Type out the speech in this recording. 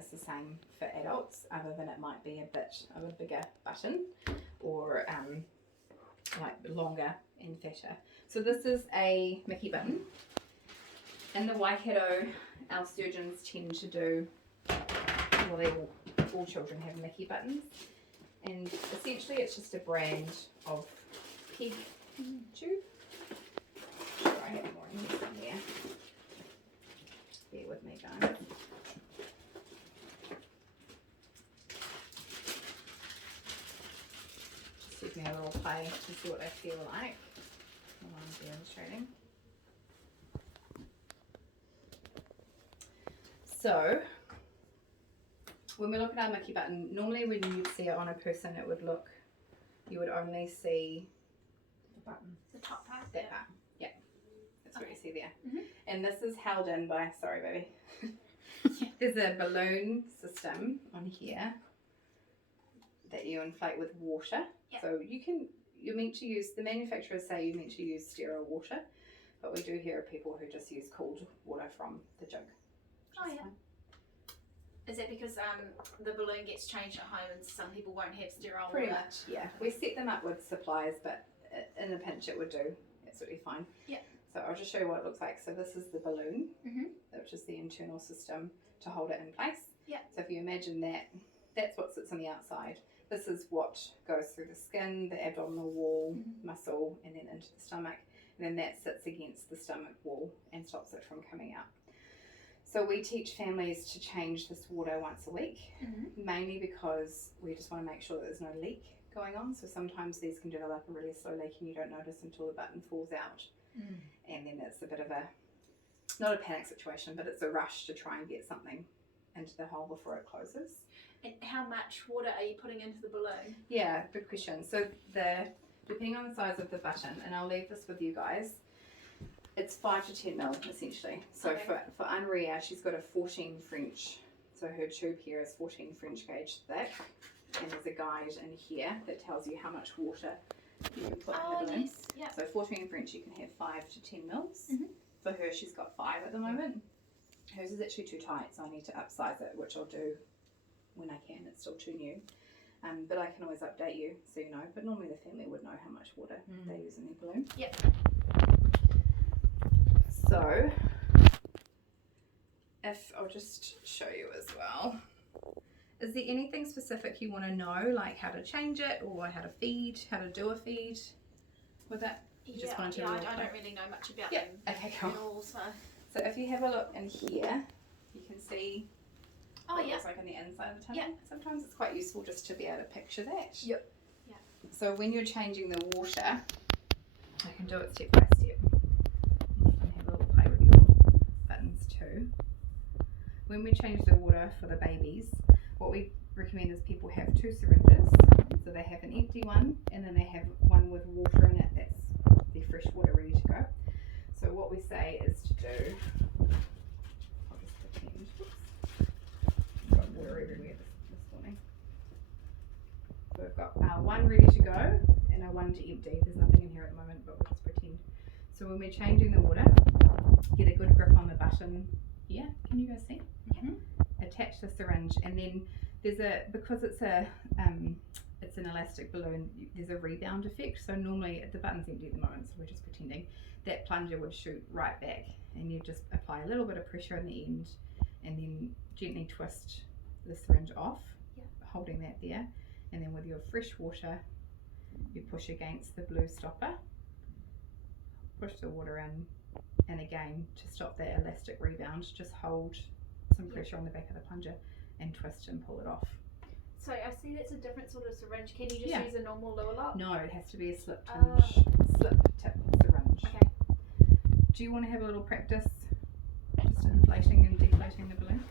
is the same for adults, other than it might be a bit of a bigger button or like longer and fatter. So this is a Mickey button. In the Waikato, our surgeons tend to do, well, all children have Mickey buttons, and essentially it's just a brand of peg tube. I'm sure I have more in here somewhere. Bear with me, guys. Just give me a little play to see what they feel like while I'm demonstrating. So, when we look at our Mickey button, normally when you see it on a person, it would look, you would only see The button. The top part. that part. Yeah, that's what you see there. Mhm. And this is held in by, sorry baby, there's a balloon system on here that you inflate with water. Yep. So you're meant to use, the manufacturers say you're meant to use sterile water, but we do hear of people who just use cold water from the jug. Oh yeah. Is that because the balloon gets changed at home and some people won't have sterile Pretty water? much, yeah. We set them up with supplies, but in a pinch it would do absolutely fine. Yeah. So I'll just show you what it looks like. So this is the balloon, Mhm. which is the internal system to hold it in place. Yeah. So if you imagine that, that's what sits on the outside. This is what goes through the skin, the abdominal wall, muscle, and then into the stomach. And then that sits against the stomach wall and stops it from coming out. So we teach families to change this water once a week, mainly because we just want to make sure that there's no leak going on. So sometimes these can develop a really slow leak and you don't notice until the button falls out. And then it's a bit of a, not a panic situation, but it's a rush to try and get something into the hole before it closes. And how much water are you putting into the balloon? Yeah, good question. So depending on the size of the button, and I'll leave this with you guys, it's 5 to 10 mil essentially. So Okay. for Anria, she's got a 14 French, so her tube here is 14 French gauge thick, and there's a guide in here that tells you how much water you can put in the balloon. Yes. Yeah. So 14 French, you can have 5 to 10 mils. Mhm. For her, she's got 5 at the moment. Hers is actually too tight, so I need to upsize it, which I'll do when I can. It's still too new. But I can always update you so you know. But normally the family would know how much water they use in their balloon. Yep. So, if I'll just show you as well. Is there anything specific you want to know, like how to change it or how to feed, how to do a feed with it? You just wanted to I know. don't really know much about Yeah, them okay, at cool. all, so. So if you have a look in here, you can see Oh what it yeah. looks like on the inside of the tummy. Yeah. Sometimes it's quite useful just to be able to picture that. Yep. Yeah. So when you're changing the water, I can do it step by step. You can have a little play with your buttons too. When we change the water for the babies, what we recommend is people have 2 syringes. So they have an empty one and then they have one with water in it that's their fresh water ready to go. So what we say is to do, I'll just pretend, I've got water everywhere this morning. So we've got our one ready to go and our one to empty. There's nothing in here at the moment, but we'll just pretend. So when we're changing the water, get a good grip on the button here. Can you guys see? Attach the syringe, and then because it's an elastic balloon, there's a rebound effect. So normally the button's empty at the moment, so we're just pretending that plunger would shoot right back, and you just apply a little bit of pressure in the end and then gently twist the syringe off, holding that there, and then with your fresh water you push against the blue stopper, push the water in, and again to stop that elastic rebound just hold some pressure on the back of the plunger and twist and pull it off. So I see that's a different sort of syringe. Can you just Yeah. use a normal lower lock? No, it has to be a slip Oh. tip syringe. Okay. Do you want to have a little practice just inflating and deflating the balloon?